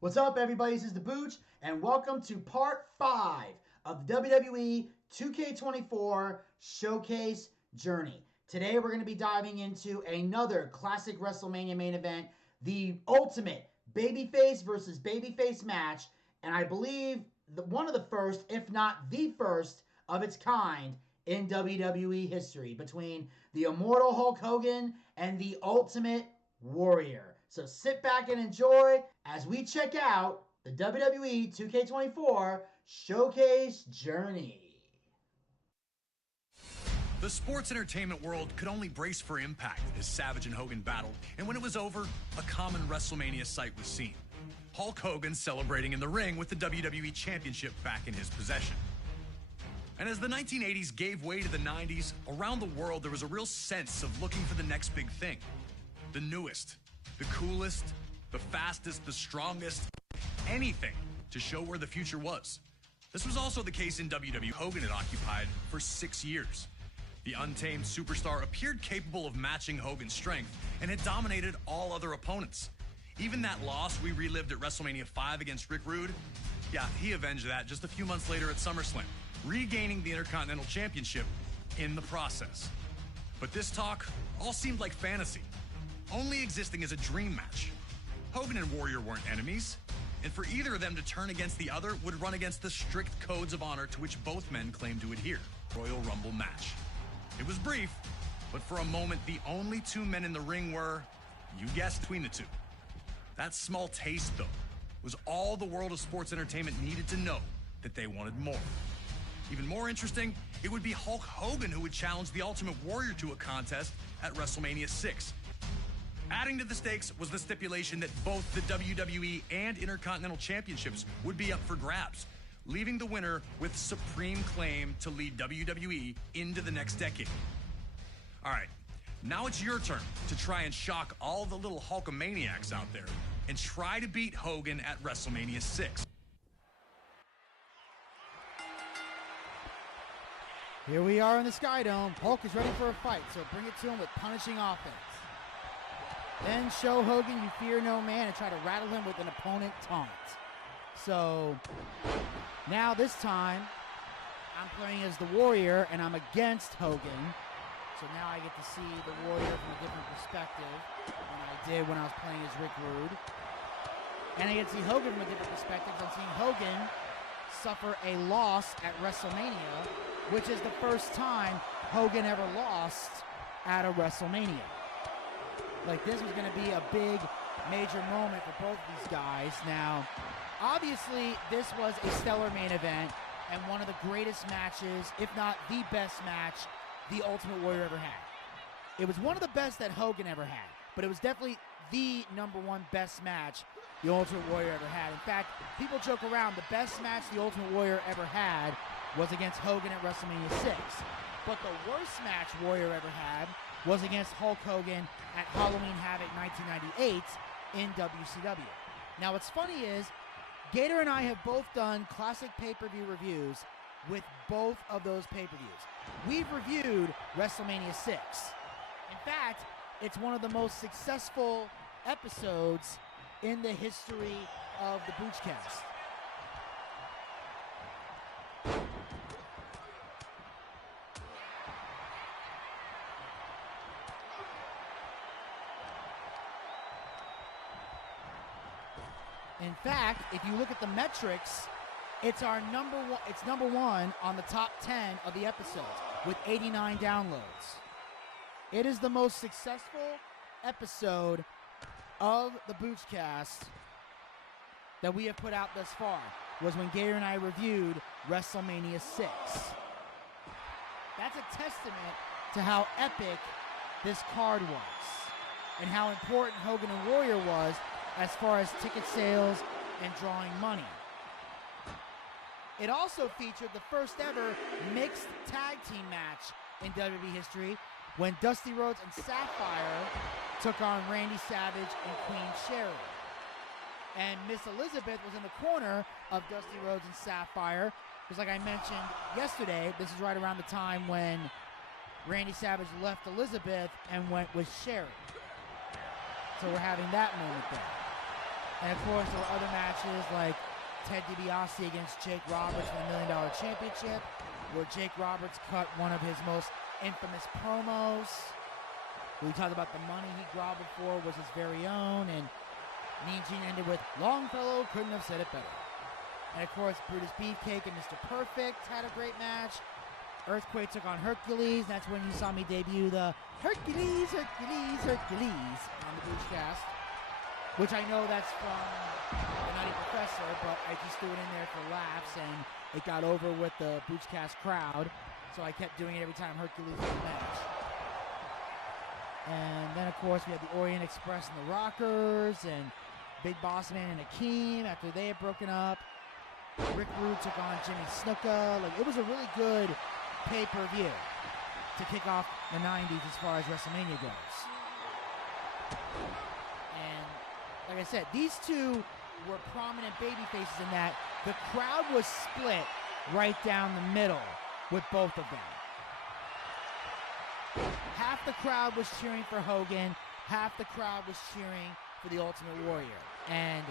What's up, everybody? This is the Booch, and welcome to part 5 of the WWE 2K24 Showcase Journey. Today, we're going to be diving into another classic WrestleMania main event, the ultimate babyface versus babyface match, and I believe one of the first, if not the first, of its kind in WWE history between the immortal Hulk Hogan and the Ultimate Warrior. So sit back and enjoy as we check out the WWE 2K24 Showcase Journey. The sports entertainment world could only brace for impact as Savage and Hogan battled, and when it was over, a common WrestleMania sight was seen. Hulk Hogan celebrating in the ring with the WWE Championship back in his possession. And as the 1980s gave way to the 90s, around the world there was a real sense of looking for the next big thing. The newest, the coolest, the fastest, the strongest, anything to show where the future was. This was also the case in WWE. Hogan had occupied for 6 years. The untamed superstar appeared capable of matching Hogan's strength and had dominated all other opponents. Even that loss we relived at WrestleMania 5 against Rick Rude, he avenged that just a few months later at SummerSlam, regaining the Intercontinental Championship in the process. But this talk all seemed like fantasy, only existing as a dream match. Hogan and Warrior weren't enemies, and for either of them to turn against the other would run against the strict codes of honor to which both men claimed to adhere. Royal Rumble match. It was brief, but for a moment the only two men in the ring were, you guessed, between the two. That small taste, though, was all the world of sports entertainment needed to know that they wanted more. Even more interesting, it would be Hulk Hogan who would challenge the Ultimate Warrior to a contest at WrestleMania 6. Adding to the stakes was the stipulation that both the WWE and Intercontinental Championships would be up for grabs, leaving the winner with supreme claim to lead WWE into the next decade. All right, now it's your turn to try and shock all the little Hulkamaniacs out there and try to beat Hogan at WrestleMania 6. Here we are in the Sky Dome. Hulk is ready for a fight, so bring it to him with punishing offense. Then show Hogan you fear no man and try to rattle him with an opponent taunt. So now this time I'm playing as the Warrior and I'm against Hogan. So now I get to see the Warrior from a different perspective than I did when I was playing as Rick Rude. And I get to see Hogan from a different perspective. I'm seeing Hogan suffer a loss at WrestleMania, which is the first time Hogan ever lost at a WrestleMania. Like, this was going to be a big, major moment for both of these guys. Now, obviously, this was a stellar main event and one of the greatest matches, if not the best match, the Ultimate Warrior ever had. It was one of the best that Hogan ever had, but it was definitely the #1 best match the Ultimate Warrior ever had. In fact, people joke around, the best match the Ultimate Warrior ever had was against Hogan at WrestleMania 6. But the worst match Warrior ever had was against Hulk Hogan at Halloween Havoc 1998 in WCW. Now what's funny is, Gator and I have both done classic pay-per-view reviews with both of those pay-per-views. We've reviewed WrestleMania 6. In fact, it's one of the most successful episodes in the history of the Boochcast. In fact, if you look at the metrics, it's our number one on the top 10 of the episodes with 89 downloads. It is the most successful episode of the Boochcast that we have put out thus far, was when Gator and I reviewed WrestleMania 6. That's a testament to how epic this card was and how important Hogan and Warrior was as far as ticket sales and drawing money. It also featured the first ever mixed tag team match in WWE history when Dusty Rhodes and Sapphire took on Randy Savage and Queen Sherry. And Miss Elizabeth was in the corner of Dusty Rhodes and Sapphire, because like I mentioned yesterday, this is right around the time when Randy Savage left Elizabeth and went with Sherry. So we're having that moment there. And of course, there were other matches like Ted DiBiase against Jake Roberts for the $1 Million Championship, where Jake Roberts cut one of his most infamous promos. We talked about the money he groveled for was his very own, and Mean Gene ended with, Longfellow couldn't have said it better. And of course, Brutus Beefcake and Mr. Perfect had a great match. Earthquake took on Hercules. That's when you saw me debut the Hercules, Hercules, Hercules on the Boochcast, which I know that's from the Nutty Professor, but I just threw it in there for laughs, and it got over with the Boochcast crowd, so I kept doing it every time Hercules was in the match. And then, of course, we had the Orient Express and the Rockers, and Big Boss Man and Akeem after they had broken up. Rick Rude took on Jimmy Snuka. Like, it was a really good pay-per-view to kick off the 90s as far as WrestleMania goes. And like I said, these two were prominent baby faces in that the crowd was split right down the middle with both of them. Half the crowd was cheering for Hogan, half the crowd was cheering for the Ultimate Warrior. And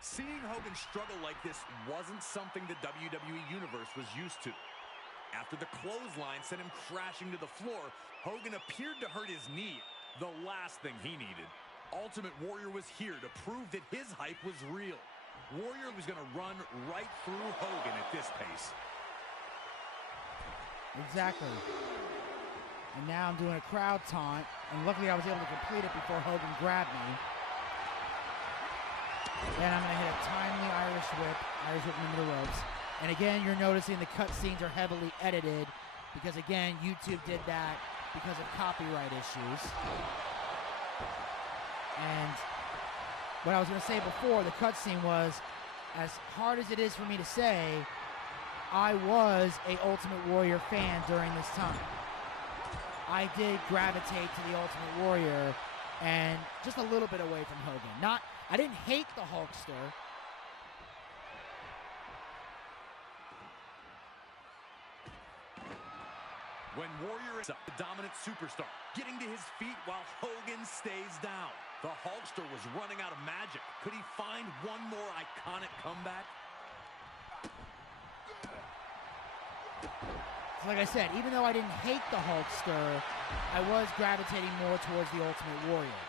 seeing Hogan struggle like this wasn't something the WWE Universe was used to. After the clothesline sent him crashing to the floor, Hogan appeared to hurt his knee, the last thing he needed. Ultimate Warrior was here to prove that his hype was real. Warrior was going to run right through Hogan at this pace. Exactly. And now I'm doing a crowd taunt, and luckily I was able to complete it before Hogan grabbed me. And I'm going to hit a timely Irish whip in the middle ropes. And again, you're noticing the cutscenes are heavily edited because, again, YouTube did that because of copyright issues. And what I was going to say before, the cutscene was, as hard as it is for me to say, I was a Ultimate Warrior fan during this time. I did gravitate to the Ultimate Warrior and just a little bit away from Hogan. I didn't hate the Hulkster. When Warrior is up, the dominant superstar, getting to his feet while Hogan stays down. The Hulkster was running out of magic. Could he find one more iconic comeback? So like I said, even though I didn't hate the Hulkster, I was gravitating more towards the Ultimate Warrior.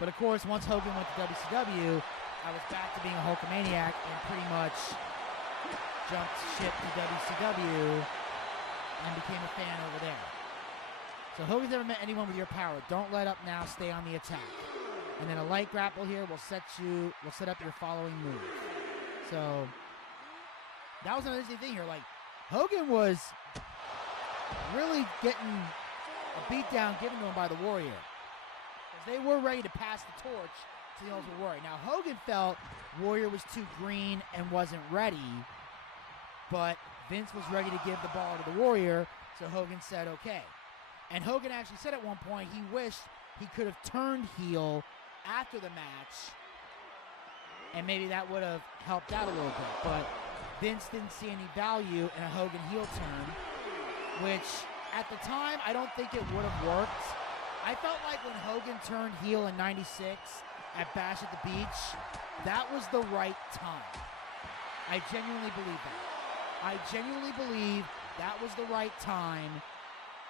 But of course, once Hogan went to WCW, I was back to being a Hulkamaniac and pretty much jumped ship to WCW and became a fan over there. So Hogan's never met anyone with your power. Don't let up now, stay on the attack. And then a light grapple here will set up your following move. So that was another interesting thing here. Like, Hogan was really getting a beatdown given to him by the Warrior. Because they were ready to pass the torch to the Ultimate Warrior. Now, Hogan felt Warrior was too green and wasn't ready. But Vince was ready to give the ball to the Warrior, so Hogan said okay. And Hogan actually said at one point he wished he could have turned heel after the match, and maybe that would have helped out a little bit. But Vince didn't see any value in a Hogan heel turn, which at the time I don't think it would have worked. I felt like when Hogan turned heel in '96 at Bash at the Beach, that was the right time. I genuinely believe that. I genuinely believe that was the right time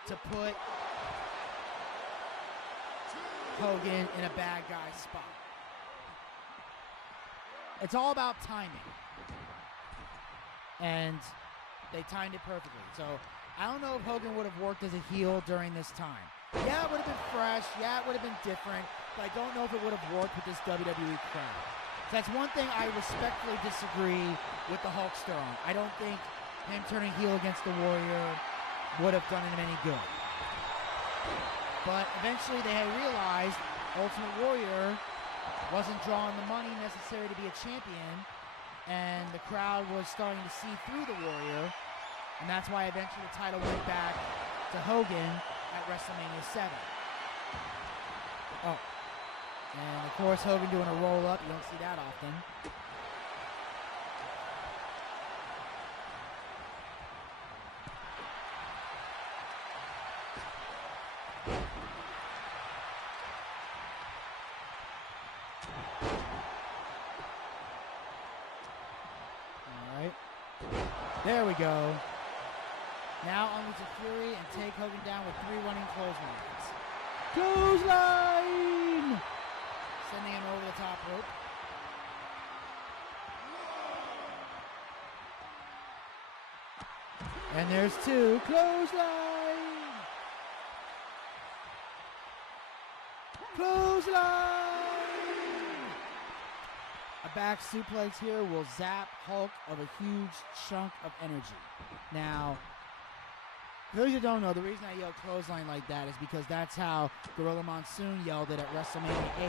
to put Hogan in a bad guy spot. It's all about timing. And they timed it perfectly. So I don't know if Hogan would have worked as a heel during this time. Yeah, it would have been fresh. Yeah, it would have been different. But I don't know if it would have worked with this WWE crowd. So that's one thing I respectfully disagree with the Hulkster on. I don't think him turning heel against the Warrior would have done him any good. But eventually they had realized Ultimate Warrior wasn't drawing the money necessary to be a champion, and the crowd was starting to see through the Warrior, and that's why eventually the title went back to Hogan at WrestleMania 7. Oh. And of course Hogan doing a roll-up, you don't see that often. All right. There we go. Now unleash a Fury and take Hogan down with 3 running clotheslines. Clothesline! Sending him over the top rope. And there's 2. Clothesline! Clothesline! A back suplex here will zap Hulk of a huge chunk of energy. Now, for those who don't know, the reason I yell clothesline like that is because that's how Gorilla Monsoon yelled it at WrestleMania 8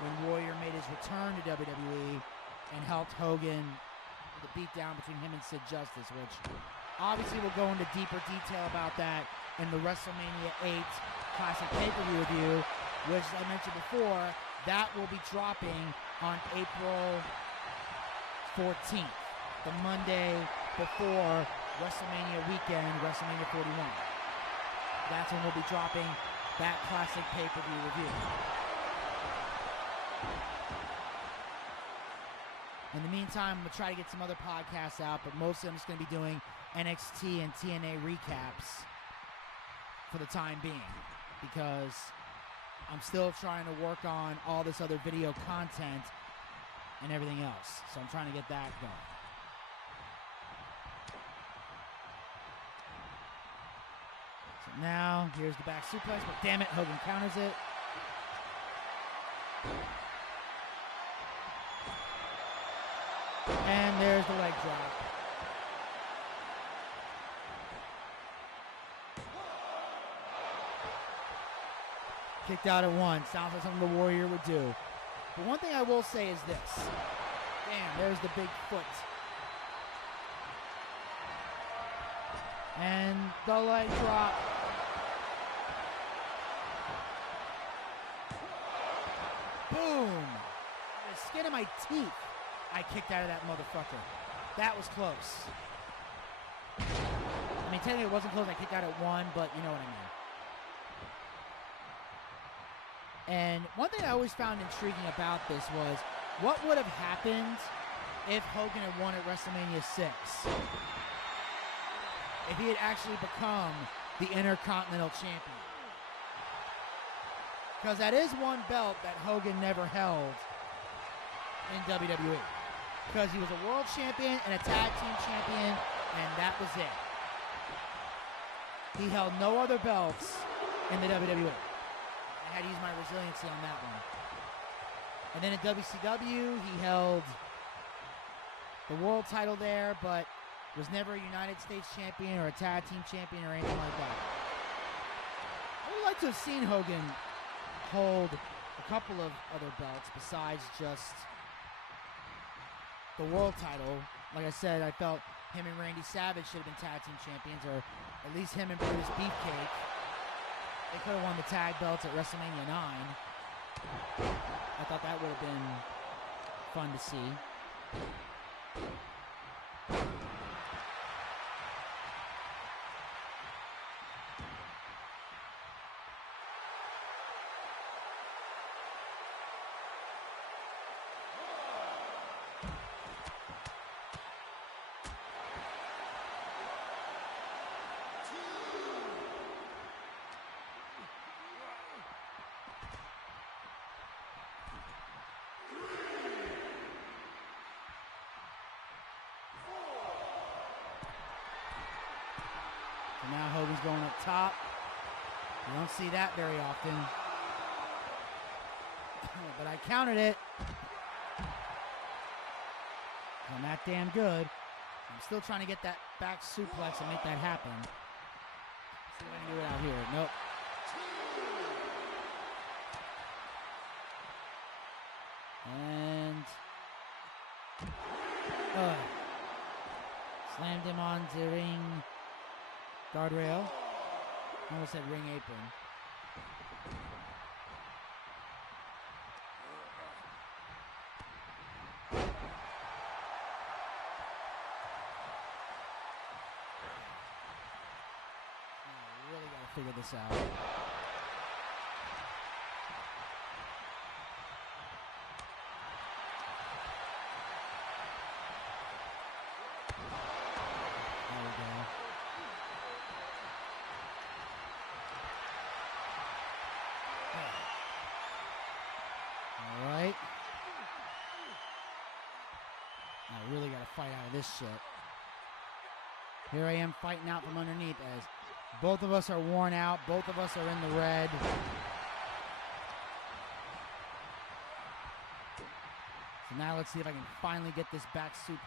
when Warrior made his return to WWE and helped Hogan with the beatdown between him and Sid Justice, which obviously we'll go into deeper detail about that in the WrestleMania 8 Classic Pay-Per-View review, which, as I mentioned before, that will be dropping on April 14th, the Monday before WrestleMania weekend, WrestleMania 41. That's when we'll be dropping that Classic Pay-Per-View review. In the meantime, I'm going to try to get some other podcasts out, but mostly I'm just going to be doing NXT and TNA recaps for the time being, because I'm still trying to work on all this other video content and everything else. So I'm trying to get that going. So now, here's the back suplex, but damn it, Hogan counters it. And there's the leg drop. Kicked out at 1. Sounds like something the Warrior would do. But one thing I will say is this. Damn, there's the big foot. And the leg drop. Boom! The skin of my teeth, I kicked out of that motherfucker. That was close. I mean, technically it wasn't close. I kicked out at 1, but you know what I mean. And one thing I always found intriguing about this was, what would have happened if Hogan had won at WrestleMania 6? If he had actually become the Intercontinental Champion. Because that is one belt that Hogan never held in WWE. Because he was a world champion and a tag team champion, and that was it. He held no other belts in the WWE. I had to use my resiliency on that one. And then at WCW, he held the world title there, but was never a United States champion or a tag team champion or anything like that. I would like to have seen Hogan hold a couple of other belts besides just the world title. Like I said, I felt him and Randy Savage should have been tag team champions, or at least him and Brutus Beefcake. They could have won the tag belts at WrestleMania 9. I thought that would have been fun to see. Now Hogan's going up top. You don't see that very often. But I counted it. I'm that damn good. I'm still trying to get that back suplex and make that happen. See if I can do it out here. Nope. And slammed him onto the ring guardrail. I almost said ring apron. I really gotta figure this out. fight out of this shit. Here I am fighting out from underneath as both of us are worn out. Both of us are in the red. So now let's see if I can finally get this back suplex.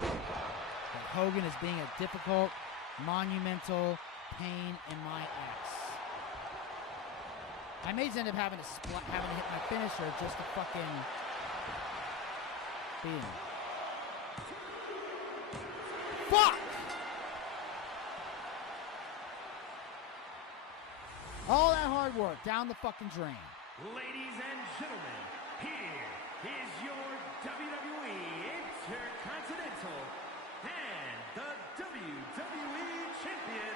But Hogan is being a difficult, monumental pain in my ass. I may end up having to hit my finisher just to fucking beat him. Fuck! All that hard work down the fucking drain. Ladies and gentlemen, here is your WWE Intercontinental and the WWE Champion,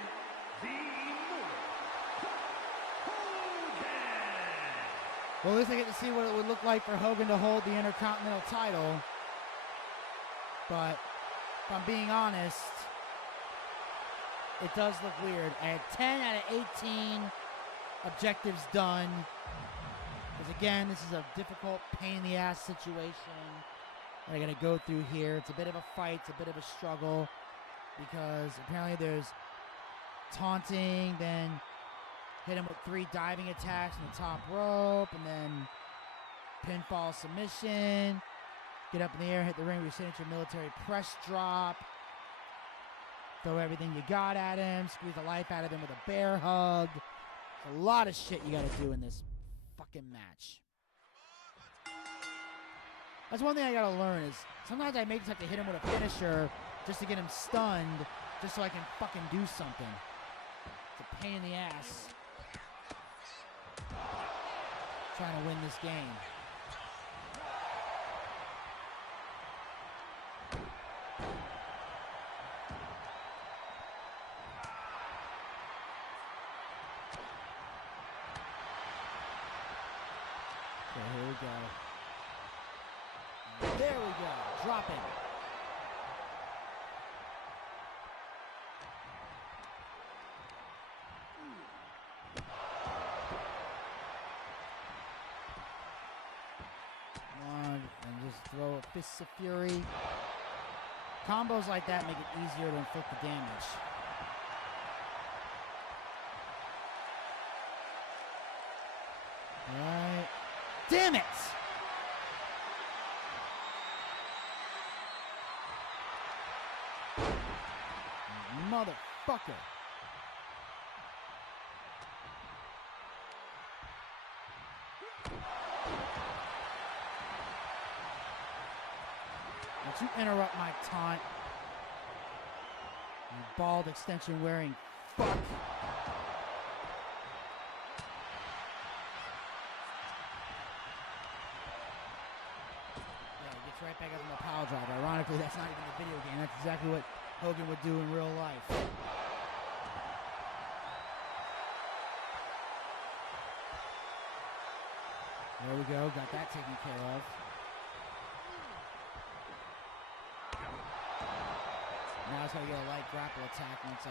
the Immortal Hogan. Well, at least I get to see what it would look like for Hogan to hold the Intercontinental title. But if I'm being honest, it does look weird. I had 10 out of 18 objectives done. Because again, this is a difficult, pain-in-the-ass situation that I got to go through here. It's a bit of a fight. It's a bit of a struggle. Because apparently there's taunting, then hit him with 3 diving attacks on the top rope, and then pinfall submission. Get up in the air, hit the ring with your signature military press drop. Throw everything you got at him. Squeeze the life out of him with a bear hug. There's a lot of shit you got to do in this fucking match. That's one thing I got to learn is sometimes I may just have to hit him with a finisher just to get him stunned, just so I can fucking do something. It's a pain in the ass trying to win this game. So here we go. And there we go. Drop it. And just throw a Fists of Fury. Combos like that make it easier to inflict the damage. Alright. Damn it! Motherfucker. Don't you interrupt my taunt, you bald extension wearing fuck. Yeah, he gets right back up in the pile driver. Ironically, that's not even a video game. That's exactly what Hogan would do in real life. There we go. Got that taken care of. Now it's going to get a light grapple attack once I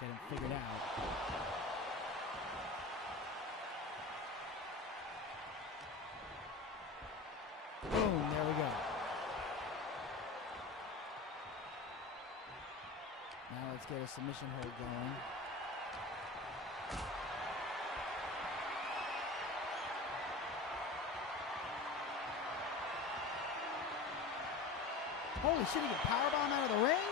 get him figured out. Boom, there we go. Now let's get a submission hold going. Holy shit, he get powerbomb out of the ring?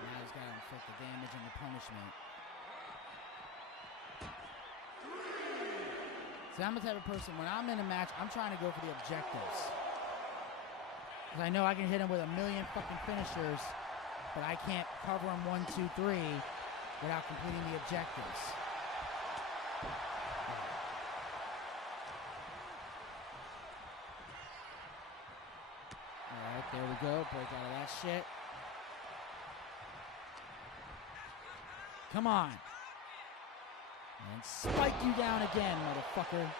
Now he's got to inflict the damage and the punishment. See, I'm the type of person, when I'm in a match, I'm trying to go for the objectives. Because I know I can hit him with a million fucking finishers, but I can't cover him 1, 2, 3 without completing the objectives. Alright, there we go. Break out of that shit. Come on. And spike you down again, motherfucker. And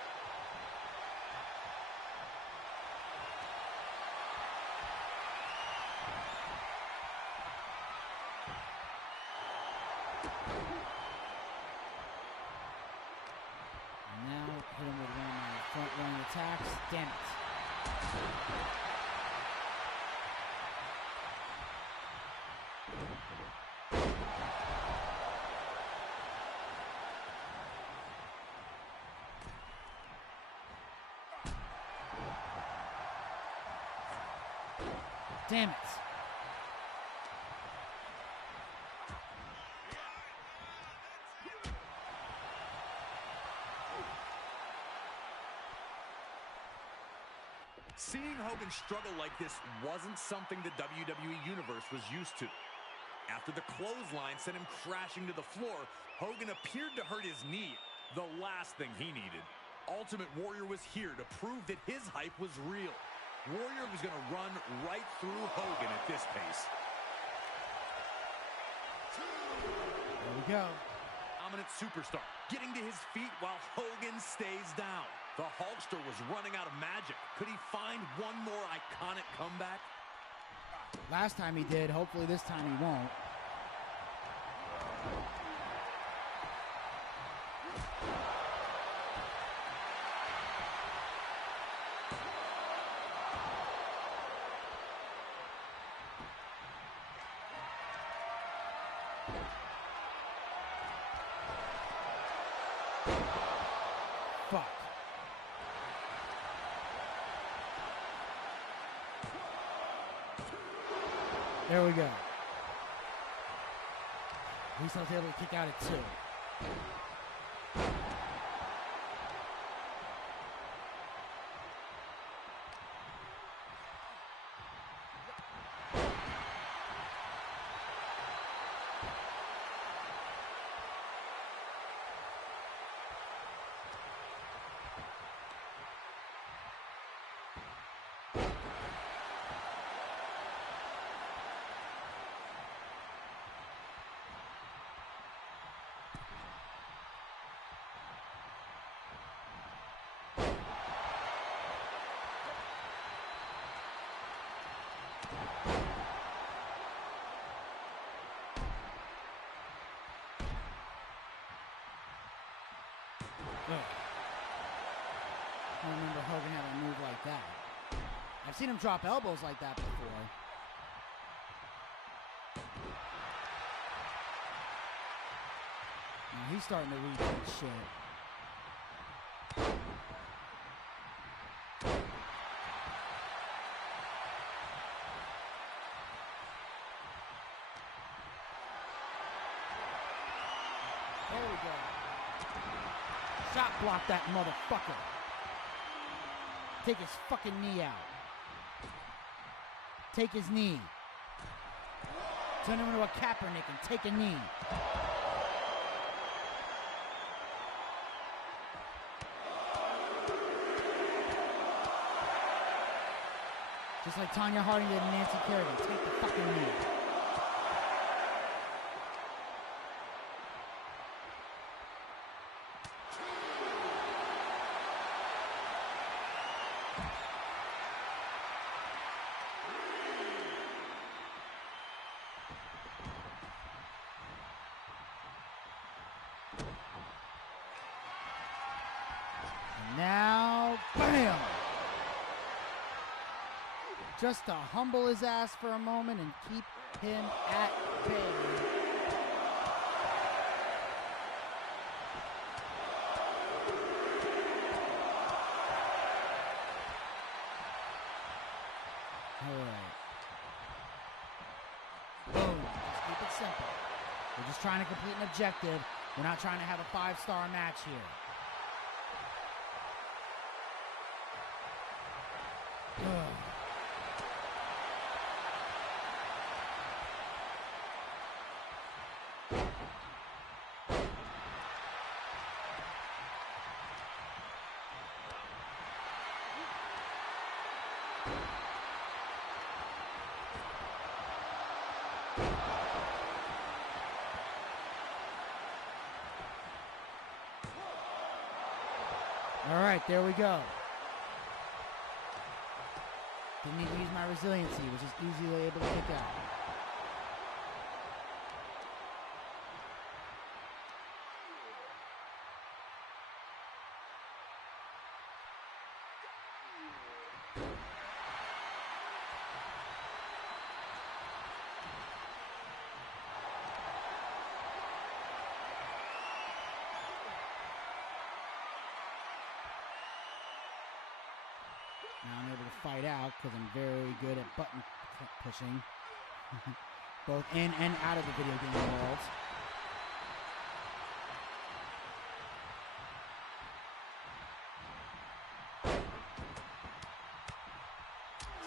now hit him with one of my front running attacks. Damn it. Damn it. Seeing Hogan struggle like this wasn't something the WWE Universe was used to. After the clothesline sent him crashing to the floor, Hogan appeared to hurt his knee, the last thing he needed. Ultimate Warrior was here to prove that his hype was real. Warrior was going to run right through Hogan at this pace. There we go. Dominant superstar getting to his feet while Hogan stays down. The Hulkster was running out of magic. Could he find one more iconic comeback? Last time he did. Hopefully this time he won't. Fuck. There we go. At least I was able to kick out at 2. I don't remember Hogan having a move like that. I've seen him drop elbows like that before. Now he's starting to read that shit. There we go. Shot block that motherfucker. Take his fucking knee out. Take his knee. Turn him into a Kaepernick and take a knee. Just like Tanya Harding did and Nancy Kerrigan. Take the fucking knee. Now, bam! Just to humble his ass for a moment and keep him at bay. All right. Boom. Just keep it simple. We're just trying to complete an objective. We're not trying to have a 5-star match here. All right, there we go. Didn't need to use my resiliency, was just easily able to kick out. Now I'm able to fight out because I'm very good at button pushing, both in and out of the video game world.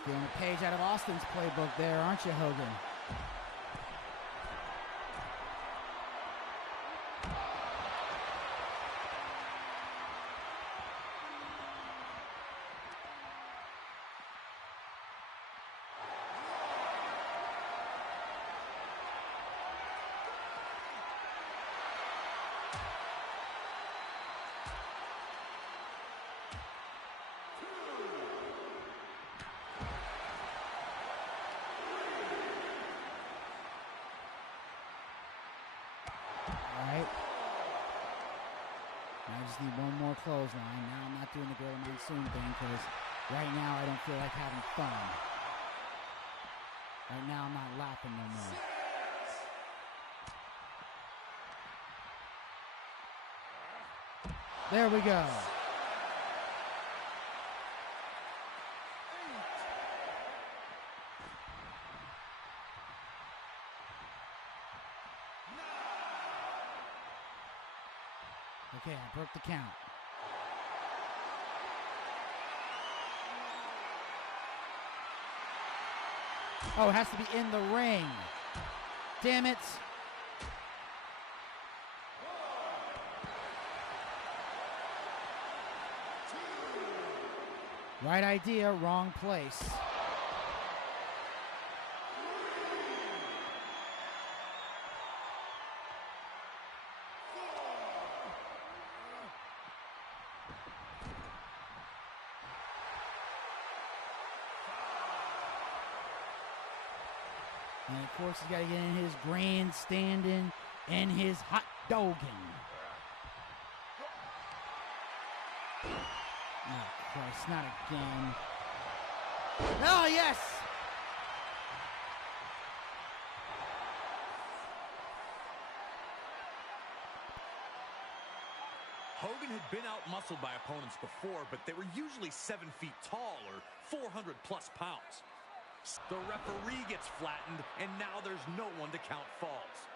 Stealing a page out of Austin's playbook there, aren't you, Hogan? I just need one more clothesline. Now I'm not doing the Gorilla Monsoon thing because right now I don't feel like having fun. Right now I'm not laughing no more. There we go. Okay, I broke the count. Oh, it has to be in the ring. Damn it. Right idea, wrong place. And of course, he's got to get in his grandstanding and his hot dogging. Oh, Christ, not again. Oh, yes! Hogan had been out-muscled by opponents before, but they were usually 7 feet tall or 400 plus pounds. The referee gets flattened, and now there's no one to count falls.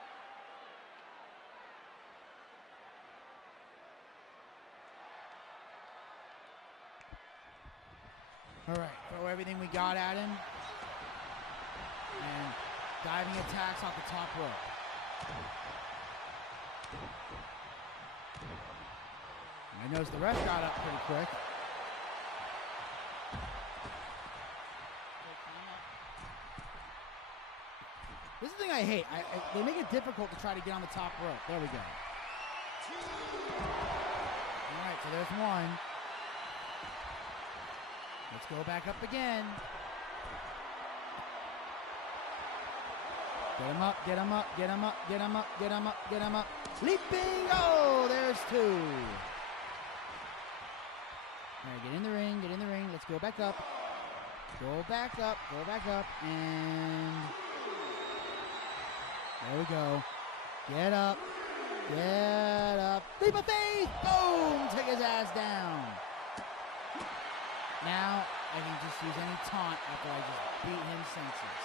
All right, throw everything we got at him. And diving attacks off the top rope. I noticed the ref got up pretty quick. This is the thing I hate. They make it difficult to try to get on the top rope. There we go. All right, so there's one. Let's go back up again. Get him up, get him up, get him up, get him up, get him up, get him up. Leaping! Oh, there's two. All right, get in the ring, get in the ring. Let's go back up. Go back up, go back up, and there we go. Get up, get up. Leap of faith! Boom! Take his ass down. Now I can just use any taunt after I just beat him senseless.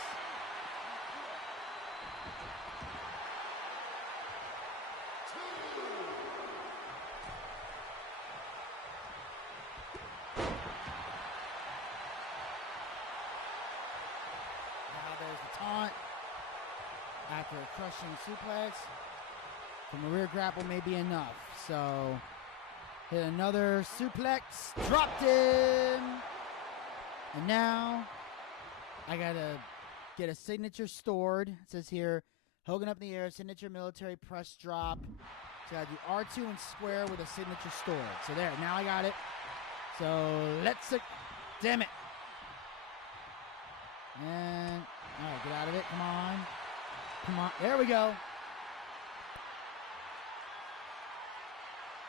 Now there's the taunt. After a crushing suplex, from a rear grapple may be enough. So hit another suplex, dropped him. And now I gotta get a signature stored. It says here, Hogan up in the air, signature military press drop. So I gotta do R2 and square with a signature stored. So there, now I got it. So let's, damn it. And, all right, get out of it, come on. Come on, there we go.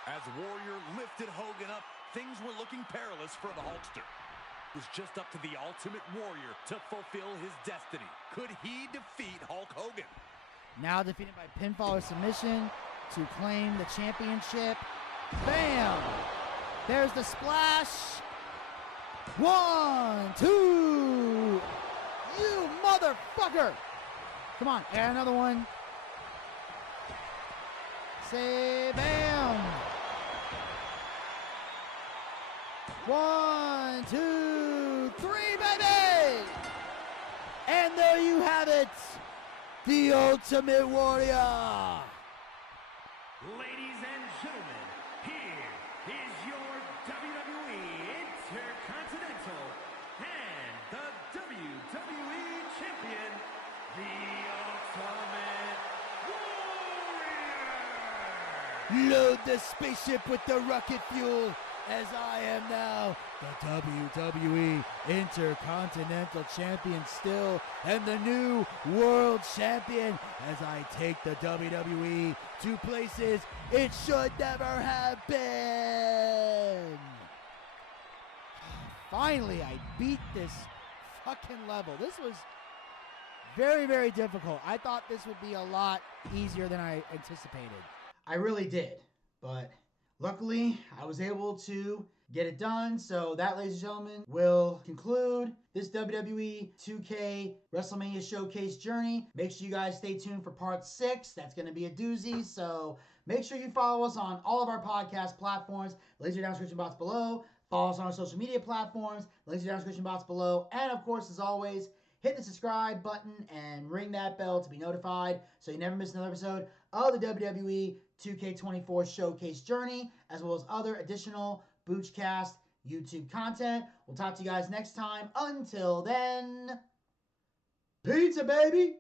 As Warrior lifted Hogan up, things were looking perilous for the Hulkster. It was just up to the Ultimate Warrior to fulfill his destiny. Could he defeat Hulk Hogan? Now defeated by pinfall or submission to claim the championship. Bam! There's the splash. 1, 2. You motherfucker! Come on, add another one. Say bam! 1, 2, 3, baby! And there you have it, the Ultimate Warrior. Ladies and gentlemen, here is your WWE Intercontinental and the WWE Champion, the Ultimate Warrior! Load the spaceship with the rocket fuel, as I am now the WWE Intercontinental Champion still, and the new World Champion, as I take the WWE to places it should never have been. Finally, I beat this fucking level. This was very, very difficult. I thought this would be a lot easier than I anticipated. I really did, but luckily I was able to get it done. So that, ladies and gentlemen, will conclude this WWE 2K WrestleMania Showcase journey. Make sure you guys stay tuned for part 6. That's going to be a doozy. So make sure you follow us on all of our podcast platforms. Links are down in the description box below. Follow us on our social media platforms. Links are down in the description box below. And of course, as always, hit the subscribe button and ring that bell to be notified so you never miss another episode of the WWE 2K24 Showcase journey, as well as other additional Boochcast YouTube content. We'll talk to you guys next time. Until then, pizza, baby!